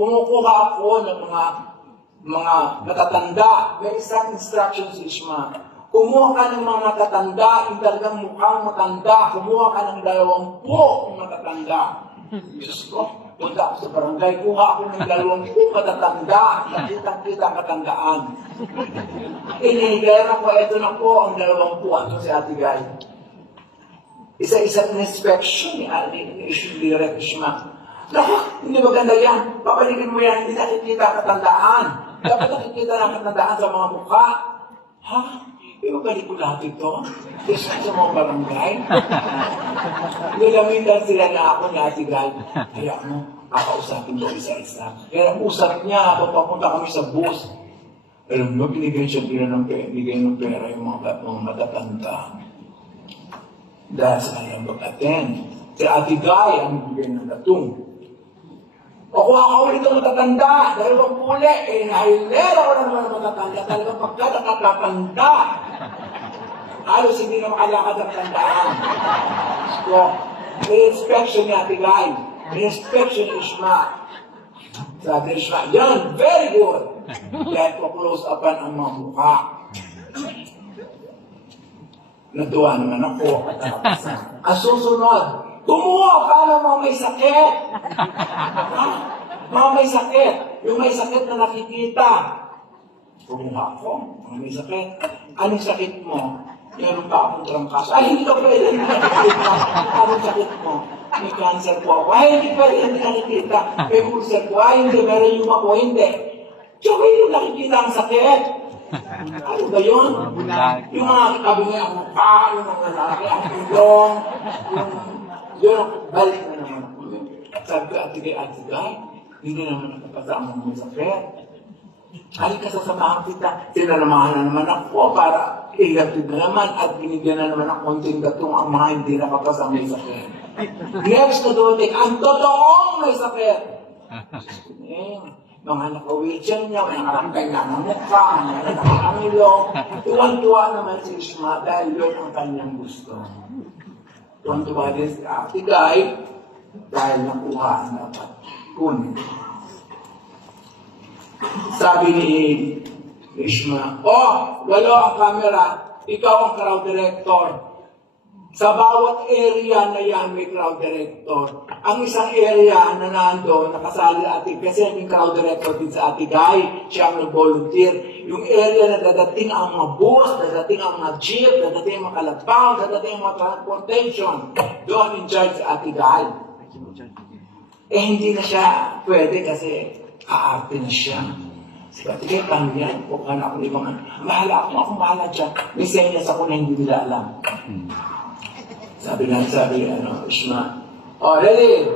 kumukuha ako ng mga matatanda. May isang instruction si Ishma. Kumuha ka ng mga matatanda, yung talagang mukhang matanda. Kumuha ka ng 20 matatanda. Diyos ko, punta ako sa barangay, kuha ako ng 20 matatanda. Nakitang-kita ang katandaan. Inihigera ko, ito na po ang 20. Ito si Ate Guy. Isa-isa inspection ni Ishma. Naku, hindi maganda yan. Papaligin mo yan, hindi nakikita katandaan. Dapat nakikita ng katandaan sa mga mukha. Ha? Ibabalik ko lahat ito? Isa sa mga barangay? Nilamitan sila na ako na Ate Guy. Kaya mo, kakausapin ko isa-isa. Kaya usap niya habang papunta kami sa bus. Alam mo, binigyan siya binigay ng pera yung mga matatanda. Dahil sa kanyang mag-attend. Si Ate Guy ang bigay ng latong. O kung ako ulit ang matatanda, dahil wag puli, nahilera ko na naman ang matatanda, talagang pagka nakatatanda, halos hindi na makalakad ang tandaan. So, may inspection ni Ate Guy, may inspection ni Ishma. Sabi ni Ishma, yan, very good. Dahil ko close upan ang mga mukha. Natuwa naman ako. Ang susunod, kumuha ka ng mga may sakit. Mga may sakit. Yung may sakit na nakikita. Kumuha ko. Mga may sakit. Anong sakit mo? Meron pa akong trangkas. Ay, hindi ka pwede nakikita. Anong sakit mo? May cancer po ako. Ay, hindi pwede hindi nakikita. May ulcer po. Ay, hindi. Meron yung ako. Hindi. Tsaka yung nakikita ang sakit. Ano ba yun? Yung mga kabingi ang mukha, yung mga lalaki ang ilong, yung balik na naman ako. Sabi ko, Ate Guy, hindi naman nakapasama mo sa sakit. Halika sasamahan kita. Sinalamahan na naman ako para ihatid na naman at binigyan na naman ng konting gatong ang mga hindi nakapasama sa sakit. Next na dumating, ang totoong may sakit. Mga naka-wheelchair niya, mga nakarangkay na ng mukha, mga nakakangilong. Tuwan-tuwa naman si Ishma dahil yun ang kanyang gusto. Tuwan-tuwa din si Ate Guy dahil nakuha ang dapat kunin. Sabi ni Ishma, walo ang camera, ikaw ang crowd director. Sa bawat area na yan, may crowd director. Ang isang area na nando, nakasali Ate, kasi yung crowd director din sa Ate Guy, siya ang nag-volunteer. Yung area na dadating ang mga bus, dadating ang mga jeep, dadating ang mga kalabaw, dadating ang mga transportation. Doon in charge sa Ate Guy. Hindi na siya pwede kasi aarte na siya. Ate Guy, paano yan? Kung ano ako ibang bahala ako dyan. May senyas ako na hindi nila alam. Sabi Ishma, ready?